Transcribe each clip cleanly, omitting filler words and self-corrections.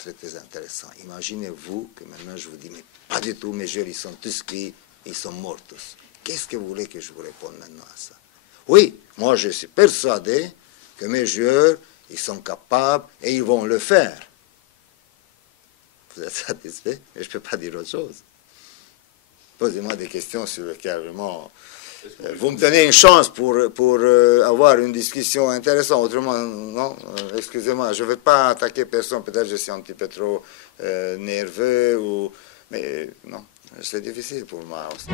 très, très intéressant. Imaginez-vous que maintenant je vous dis, mais pas du tout, mes joueurs, ils sont tous cuits, ils sont morts tous. Qu'est-ce que vous voulez que je vous réponde maintenant à ça? Oui, moi je suis persuadé que mes joueurs, ils sont capables et ils vont le faire. Vous êtes satisfait? Mais je ne peux pas dire autre chose. Posez-moi des questions sur lesquelles vraiment... vous me donnez une chance pour avoir une discussion intéressante. Autrement, non, excusez-moi, je ne veux pas attaquer personne. Peut-être que je suis un petit peu trop nerveux, mais non, c'est difficile pour moi aussi.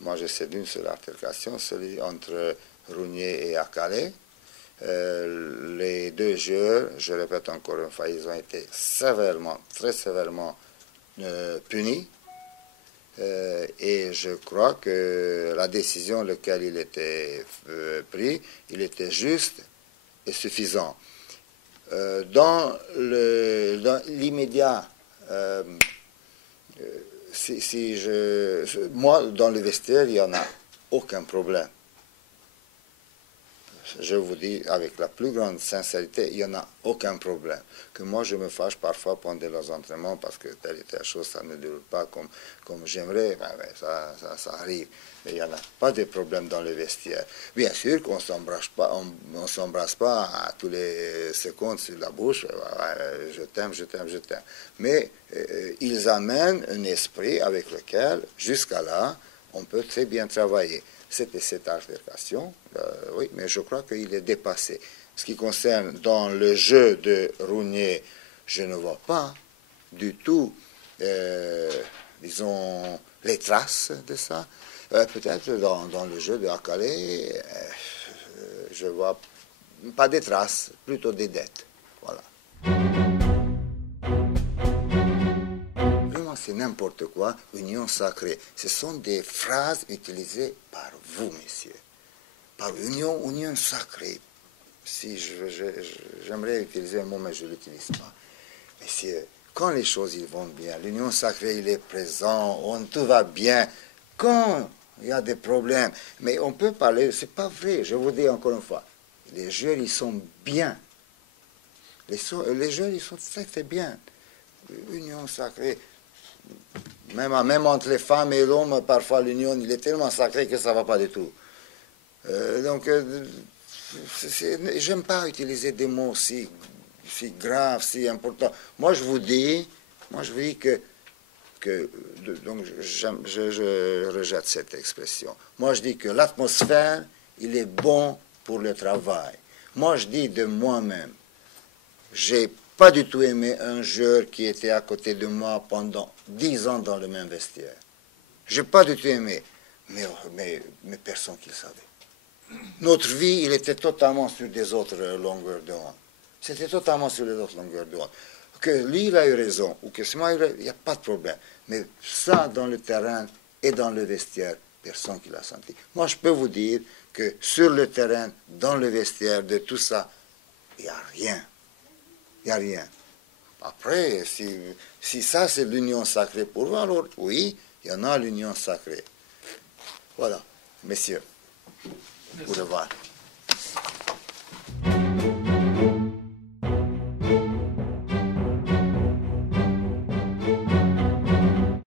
Moi, je sais d'une seule altercation, celui entre Rounier et Akale. Les deux joueurs, je répète encore une fois, ils ont été sévèrement, très sévèrement punis. Et je crois que la décision laquelle il était pris, il était juste et suffisant. Dans l'immédiat, moi, dans le vestiaire, il n'y en a aucun problème. Je vous dis avec la plus grande sincérité, il n'y en a aucun problème. Que moi, je me fâche parfois pendant les entraînements parce que telle et telle chose, ça ne dure pas comme j'aimerais. Ben, ça arrive. Mais il n'y en a pas de problème dans le vestiaire. Bien sûr qu'on on s'embrasse pas à tous les secondes sur la bouche. Je t'aime, je t'aime, je t'aime. Mais ils amènent un esprit avec lequel, jusqu'à là, on peut très bien travailler. C'était cette altercation, oui, mais je crois qu'il est dépassé. Ce qui concerne dans le jeu de Rounier, je ne vois pas du tout, disons, les traces de ça. Peut-être dans le jeu de Akale, je ne vois pas des traces, plutôt des dettes. Voilà. C'est n'importe quoi, union sacrée. Ce sont des phrases utilisées par vous, messieurs. Par union sacrée. Si j'aimerais utiliser un mot, mais je ne l'utilise pas. Messieurs, quand les choses ils vont bien, l'union sacrée, il est présent, tout va bien. Quand il y a des problèmes, mais on peut parler, c'est pas vrai, je vous dis encore une fois, les joueurs, ils sont bien. Les joueurs, ils sont très, très bien. Union sacrée. Même entre les femmes et l'homme, parfois l'union, il est tellement sacré que ça ne va pas du tout. Donc, j'aime pas utiliser des mots si graves, si importants. Moi, je vous dis donc, je rejette cette expression. Moi, je dis que l'atmosphère, il est bon pour le travail. Moi, je dis de moi-même, j'ai pas du tout aimé un joueur qui était à côté de moi pendant 10 ans dans le même vestiaire. J'ai pas du tout aimé, mais personne qui le savait. Notre vie, il était totalement sur des autres longueurs de onde. C'était totalement sur les autres longueurs de onde. Que lui, il a eu raison, ou que c'est moi, il n'y a pas de problème. Mais ça, dans le terrain et dans le vestiaire, personne qui l'a senti. Moi, je peux vous dire que sur le terrain, dans le vestiaire, de tout ça, il n'y a rien. Il n'y a rien. Après, si ça c'est l'union sacrée pour vous, alors oui, il y en a l'union sacrée. Voilà, messieurs, au revoir.